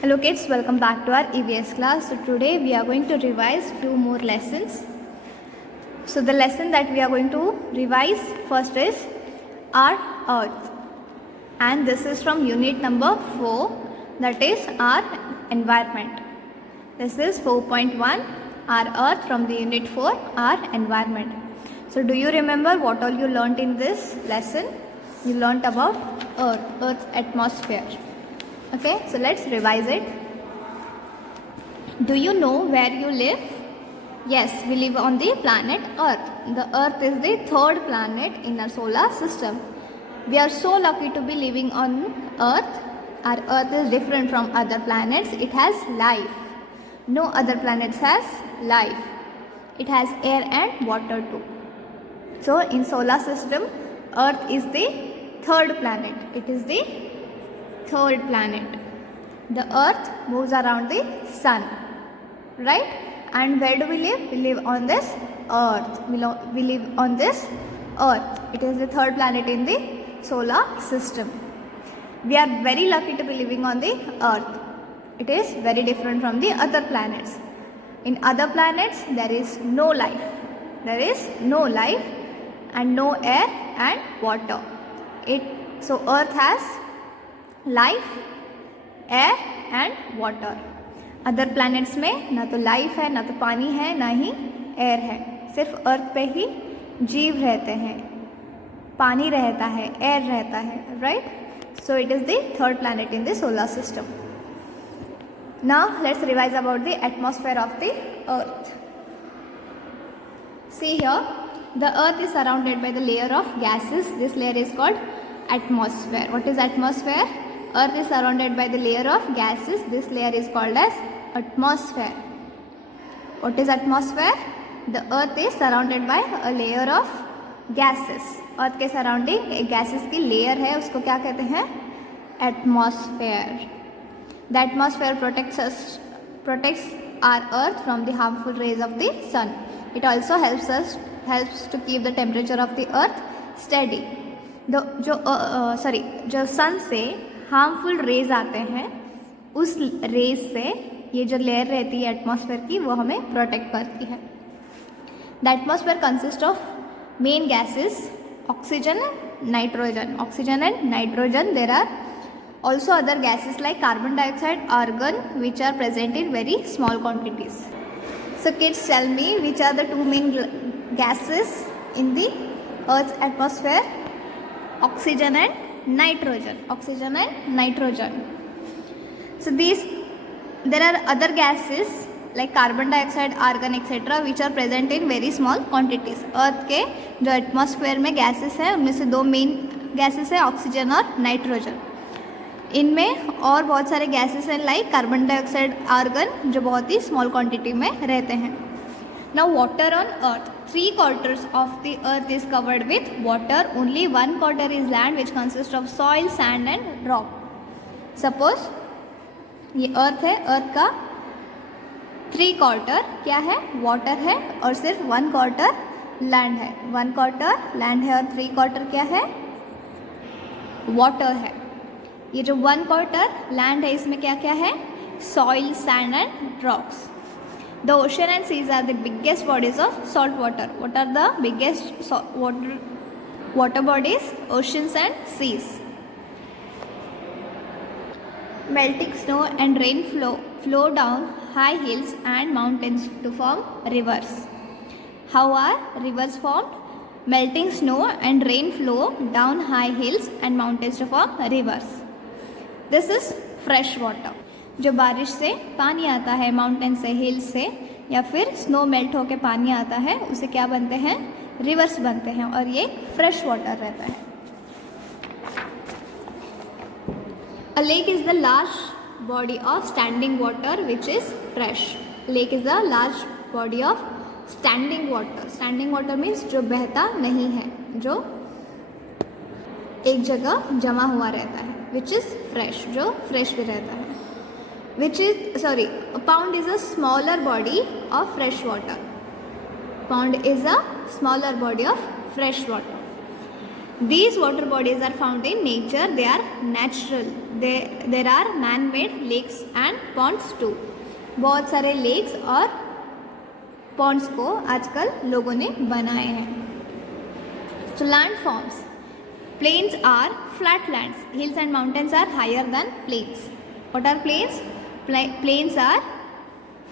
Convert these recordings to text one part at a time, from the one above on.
Hello kids, welcome back to our EVS class. So today we are going to revise few more lessons. So the lesson that we are going to revise first is our earth, and this is from unit number 4, that is our environment. This is 4.1, our earth, from the unit 4, our environment. So do you remember what all you learnt in this lesson? You learnt about earth's atmosphere. Okay, so let's revise it. Do you know where you live? Yes, we live on the planet Earth. The Earth is the third planet in our solar system. We are so lucky to be living on Earth. Our Earth is different from other planets. It has life. No other planets has life. It has air and water too. So in solar system, Earth is the third planet. It is the third planet. The earth moves around the sun, right? And where do we live? We live on this earth. We live on this earth. It is the third planet in the solar system. We are very lucky to be living on the earth. It is very different from the other planets. In other planets there is no life. There is no life and no air and water. So earth has life, air and water. Other planets में ना तो life है, ना तो पानी है, ना ही air है. सिर्फ अर्थ पे ही जीव रहते हैं, पानी रहता है, एयर रहता है, right? So it is the third planet in the solar system. Now let's revise about the atmosphere of the earth. See here, the earth is surrounded by the layer of gases. This layer is called atmosphere. What is atmosphere? Earth is surrounded by the layer of gases. This layer is called as atmosphere. What is atmosphere? The earth is surrounded by a layer of gases. earth के surrounding एक gases की layer है, उसको क्या कहते हैं? Atmosphere. The atmosphere protects our earth from the harmful rays of the sun. It also helps to keep the temperature of the earth steady. जो सन से हार्मफुल रेज आते हैं, उस रेज से ये जो लेयर रहती है एटमॉस्फेयर की, वो हमें प्रोटेक्ट करती है. The atmosphere consist of main gases oxygen and nitrogen. There are also other gases like carbon dioxide, argon, which are present in very small quantities. So kids, tell me which are the two main gases in the earth's atmosphere? Oxygen and nitrogen. So there are other gases like carbon dioxide, argon, etc. which are present in very small quantities. अर्थ के जो atmosphere में gases हैं, उनमें से दो main gases है, oxygen और nitrogen. इनमें और बहुत सारे गैसेस हैं लाइक कार्बन डाइऑक्साइड, आर्गन, जो बहुत ही स्मॉल क्वांटिटी में रहते हैं. Now water on earth. 3/4 of the earth is covered with water. Only 1/4 is land, which consists of soil, sand and rock. Suppose ये earth है, earth का 3/4 क्या है? water है, और सिर्फ 1/4 land है. 1/4 land है और 3/4 क्या है? water है. ये जो 1/4 land है, इसमें क्या क्या है? soil, sand and rocks. The ocean and seas are the biggest bodies of salt water. What are the biggest water bodies? Oceans and seas. Melting snow and rain flow down high hills and mountains to form rivers. How are rivers formed? Melting snow and rain flow down high hills and mountains to form rivers. This is fresh water. जो बारिश से पानी आता है, mountain से, हिल से, या फिर स्नो मेल्ट होकर पानी आता है, उसे क्या बनते हैं? रिवर्स बनते हैं, और ये फ्रेश वाटर रहता है. अ lake is the large body of standing water which is fresh. Lake is the large body of standing water. Standing water means जो बहता नहीं है, जो एक जगह जमा हुआ रहता है, विच इज फ्रेश, जो फ्रेश भी रहता है. A pond is a smaller body of fresh water. Pond is a smaller body of fresh water. These water bodies are found in nature. They are natural. There are man-made lakes and ponds too. बहुत सारे lakes और ponds को आजकल लोगों ने बनाए हैं. So land forms. Plains are flat lands. Hills and mountains are higher than plains. What are plains? Plains are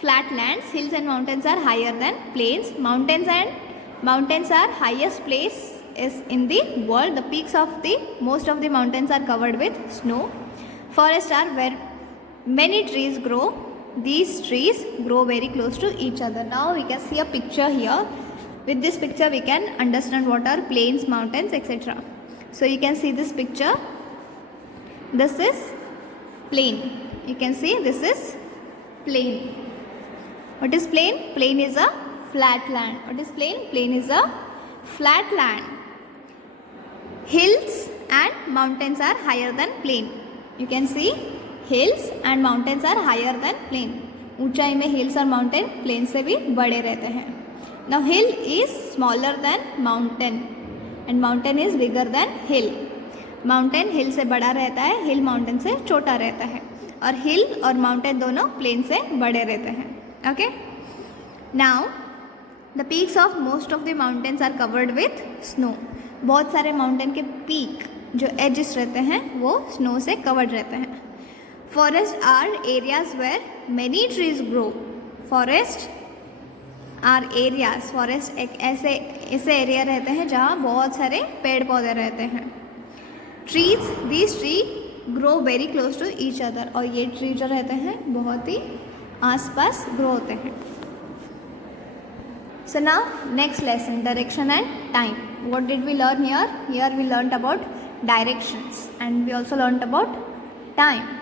flat lands. Hills and mountains are higher than plains. Mountains are highest place is in the world. The peaks of the most of the mountains are covered with snow. Forests are where many trees grow. These trees grow very close to each other. Now we can see a picture here. With this picture we can understand what are plains, mountains, etc. So you can see this picture. This is plain. You can see this is plain. What is plain? Plain is a flat land. What is plain? Plain is a flat land. Hills and mountains are higher than plain. You can see hills and mountains are higher than plain. ऊंचाई में hills और mountain plain से भी बड़े रहते हैं. Now hill is smaller than mountain and mountain is bigger than hill. Mountain hill से बड़ा रहता है, hill mountain से छोटा रहता है और hill और mountain दोनों plain से बड़े रहते हैं. Okay? Now the peaks of most of the mountains are covered with snow. बहुत सारे mountain के peak जो edges रहते हैं वो snow से covered रहते हैं. Forests are areas where many trees grow. Forest are areas. Forest एक ऐसे एरिया रहते हैं जहाँ बहुत सारे पेड़ पौधे रहते हैं. Trees, these trees grow very close to each other. और ये ट्री जो रहते हैं बहुत ही आसपास ग्रो होते हैं. So now next lesson, direction and time. What did we learn here? Here we learned about directions and we also learned about time.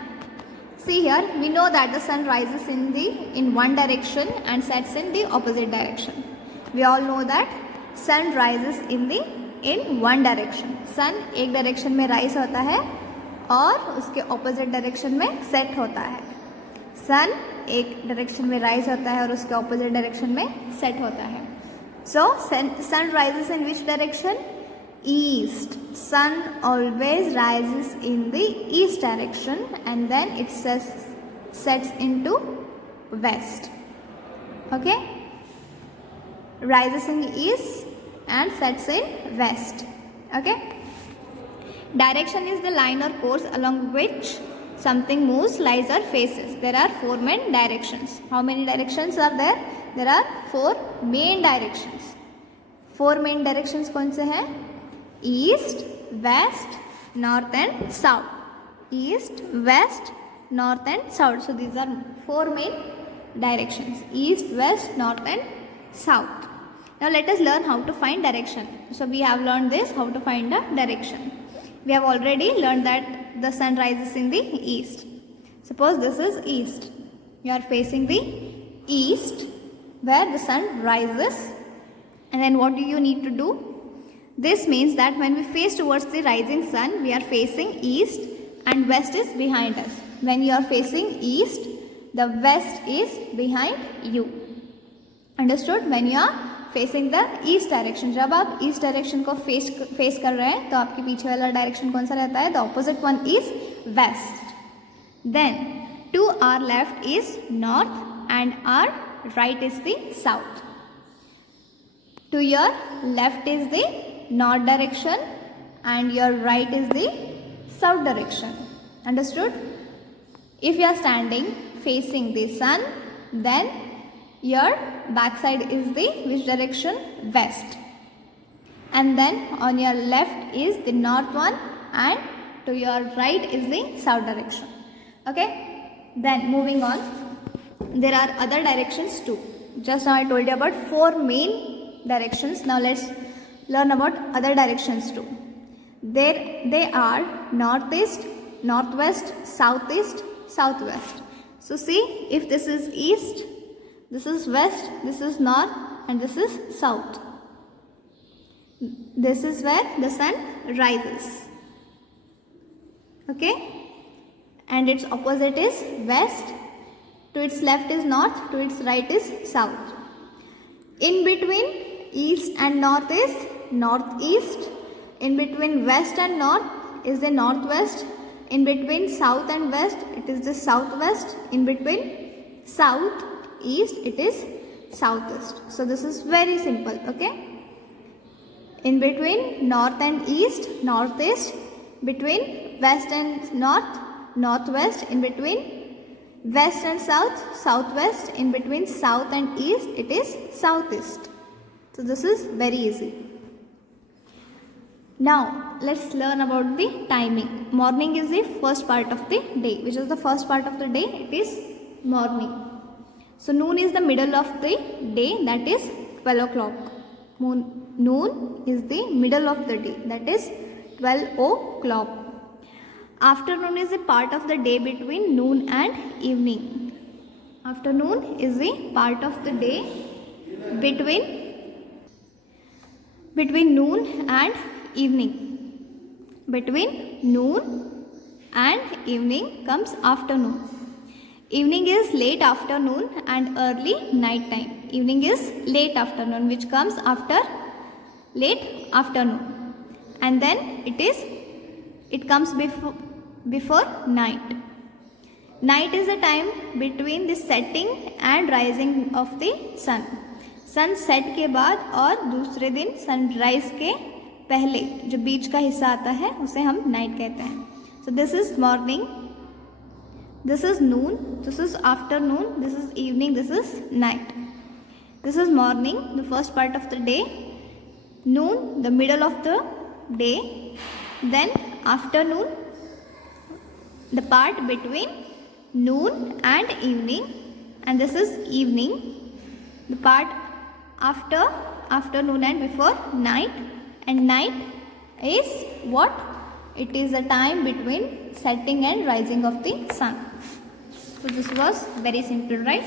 See here, we know that the sun rises in one direction and sets in the opposite direction. We all know that sun rises in one direction. Sun एक direction में rise होता है और उसके opposite direction में set होता है. Sun एक direction में rise होता है और उसके opposite direction में set होता है. So sun rises in which direction? East. Sun always rises in the east direction and then it sets into west. Okay? Rises in east and sets in west. Okay? Direction is the line or course along which something moves, lies or faces. There are 4 main directions. How many directions are there? There are 4 main directions. 4 main directions कौन से हैं? East, west, north and south. East, west, north and south. So these are 4 main directions. East, west, north and south. Now let us learn how to find direction. So we have learned this, how to find the direction. We have already learned that the sun rises in the east. Suppose this is east. You are facing the east where the sun rises. And then what do you need to do? This means that when we face towards the rising sun, we are facing east and west is behind us. When you are facing east, the west is behind you. Understood? When you are facing the east direction. जब आप east direction को face कर रहे हैं तो आपके पीछे वाला direction कौन सा रहता है? The opposite one is west. Then to our left is north and our right is the south. To your left is the north direction and your right is the south direction. Understood? If you are standing facing the sun, then your backside is the which direction? West. And then on your left is the north one and to your right is the south direction. Okay? Then moving on, there are other directions too. Just now I told you about 4 main directions. Now let's learn about other directions too. They are northeast, northwest, southeast, southwest. So see, if this is east, this is west, this is north and this is south. This is where the sun rises. Okay? And its opposite is west. To its left is north, to its right is south. In between east and north is northeast. In between west and north is the northwest. In between south and west, it is the southwest. In between south, east, it is southeast. So this is very simple, okay? In between north and east, northeast. Between west and north, northwest. In between west and south, southwest. In between south and east, it is southeast. So this is very easy. Now let's learn about the timing. Morning is the first part of the day. Which is the first part of the day? It is morning. So noon is the middle of the day, that is 12 o'clock. Noon is the middle of the day, that is 12 o'clock. Afternoon is a part of the day between noon and evening. Afternoon is the part of the day between noon and evening. Between noon and evening comes afternoon. Evening is late afternoon and early night time. Evening is late afternoon, which comes after late afternoon, and then it comes before night. Night is the time between the setting and rising of the sun. Sunset के बाद और दूसरे दिन sunrise के पहले जो बीच का हिस्सा आता है उसे हम नाइट कहते हैं. So this is morning, this is Noon, this is afternoon, this is evening, this is night. This is morning, the first part of the day. Noon, the middle of the day. Then afternoon, the part between noon and evening, and this is evening, the part after afternoon and before night. And night is what? It is the time between setting and rising of the sun. So this was very simple, right?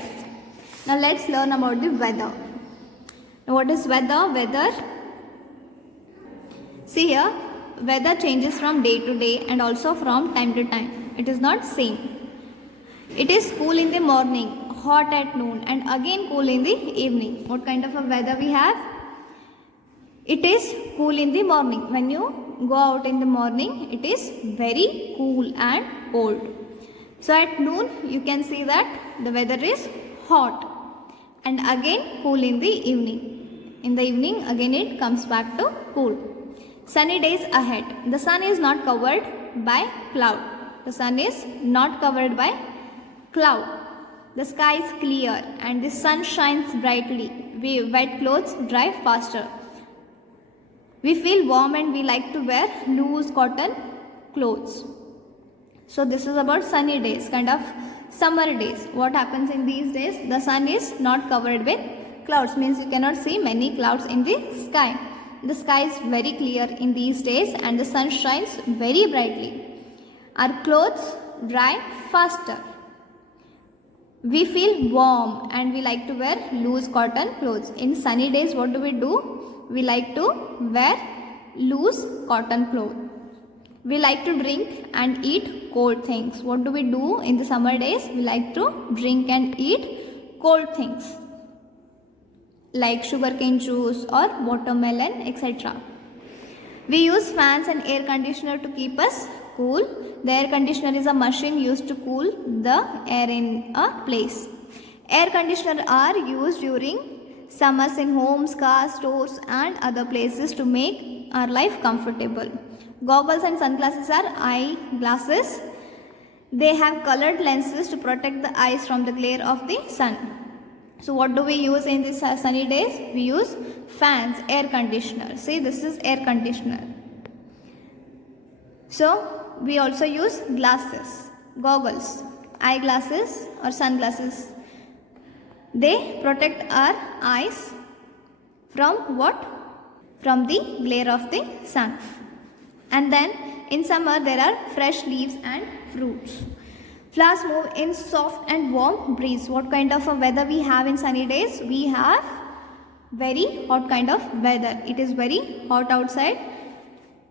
Now let's learn about the weather. Now what is weather? Weather, see here, weather changes from day to day and also from time to time. It is not same. It is cool in the morning, hot at noon, and again cool in the evening. What kind of a weather we have? It is cool in the morning. When you go out in the morning, it is very cool and cold. So at noon, you can see that the weather is hot and again cool in the evening. In the evening, again it comes back to cool. Sunny days ahead. The sun is not covered by cloud. The sun is not covered by cloud. The sky is clear and the sun shines brightly. Wet clothes dry faster. We feel warm and we like to wear loose cotton clothes. So this is about sunny days, kind of summer days. What happens in these days? The sun is not covered with clouds, means you cannot see many clouds in the sky. The sky is very clear in these days and the sun shines very brightly. Our clothes dry faster. We feel warm and we like to wear loose cotton clothes. In sunny days, what do? We like to wear loose cotton clothes. We like to drink and eat cold things. What do we do in the summer days? We like to drink and eat cold things like sugarcane juice or watermelon, etc. We use fans and air conditioner to keep us cool. The air conditioner is a machine used to cool the air in a place. Air conditioner are used during summers in homes, cars, stores and other places to make our life comfortable. Goggles and sunglasses are eye glasses. They have colored lenses to protect the eyes from the glare of the sun. So what do we use in these sunny days? We use fans, air conditioner. See, this is air conditioner. So we also use glasses, goggles, eyeglasses or sunglasses. They protect our eyes from what? From the glare of the sun. And then in summer there are fresh leaves and fruits. Flowers move in soft and warm breeze. What kind of a weather we have in sunny days? We have very hot kind of weather. It is very hot outside.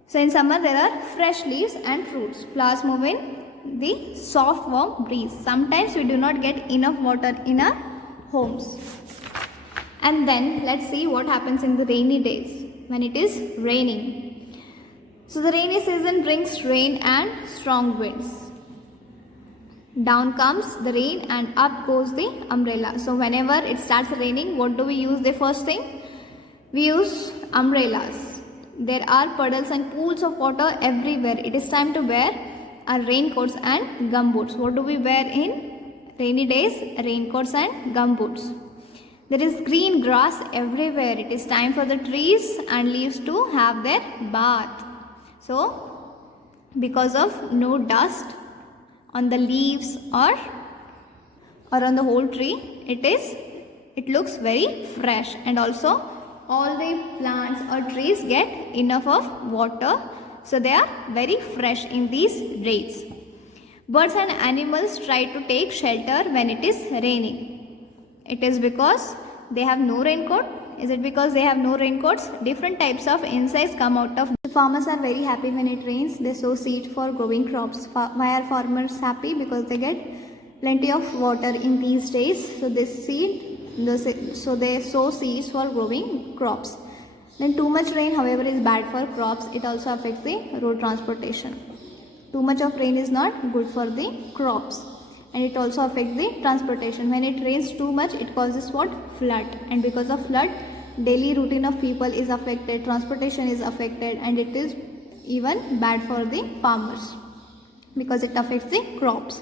So in summer there are fresh leaves and fruits. Flowers move in the soft warm breeze. Sometimes we do not get enough water in our homes. And then let's see what happens in the rainy days when it is raining. So the rainy season brings rain and strong winds. Down comes the rain and up goes the umbrella. So whenever it starts raining, what do we use the first thing? We use umbrellas. There are puddles and pools of water everywhere. It is time to wear our raincoats and gumboots. What do we wear in rainy days? Raincoats and gumboots. There is green grass everywhere. It is time for the trees and leaves to have their bath. So, because of no dust on the leaves or on the whole tree, it looks very fresh, and also all the plants or trees get enough of water, so they are very fresh in these days. Birds and animals try to take shelter when it is raining. It is because they have no raincoat. Is it because they have no raincoats? Different types of insects come out of. The farmers are very happy when it rains. They sow seed for growing crops. Why are farmers happy? Because they get plenty of water in these days. So they sow seeds for growing crops. Then too much rain, however, is bad for crops. It also affects the road transportation. Too much of rain is not good for the crops, and it also affects the transportation. When it rains too much, it causes what? Flood. And because of flood, daily routine of people is affected, transportation is affected, and it is even bad for the farmers because it affects the crops.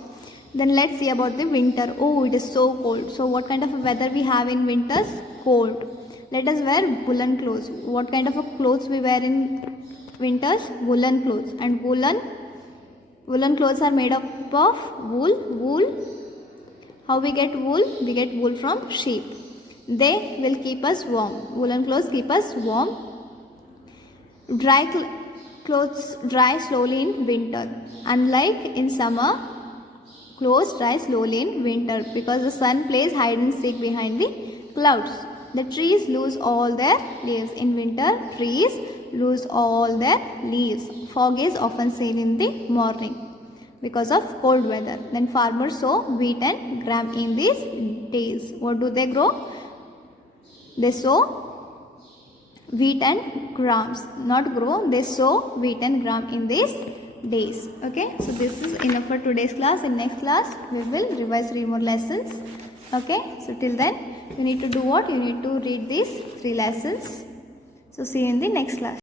Then let's see about the winter. Oh, it is so cold. So what kind of a weather we have in winters? Cold. Let us wear woolen clothes. What kind of a clothes we wear in winters? Woolen clothes. And woolen clothes are made up of wool. How we get wool? We get wool from sheep. They will keep us warm. Woolen clothes keep us warm. Dry clothes dry slowly in winter. Unlike in summer, clothes dry slowly in winter because the sun plays hide and seek behind the clouds. The trees lose all their leaves. In winter, trees lose all their leaves. Fog is often seen in the morning because of cold weather. Then farmers sow wheat and gram in these days. What do they grow? They sow wheat and grams. Not grow, they sow wheat and gram in these days. Okay, so this is enough for today's class. In next class, we will revise 3 more lessons. Okay, so till then, you need to do what? You need to read these 3 lessons. So see you in the next class.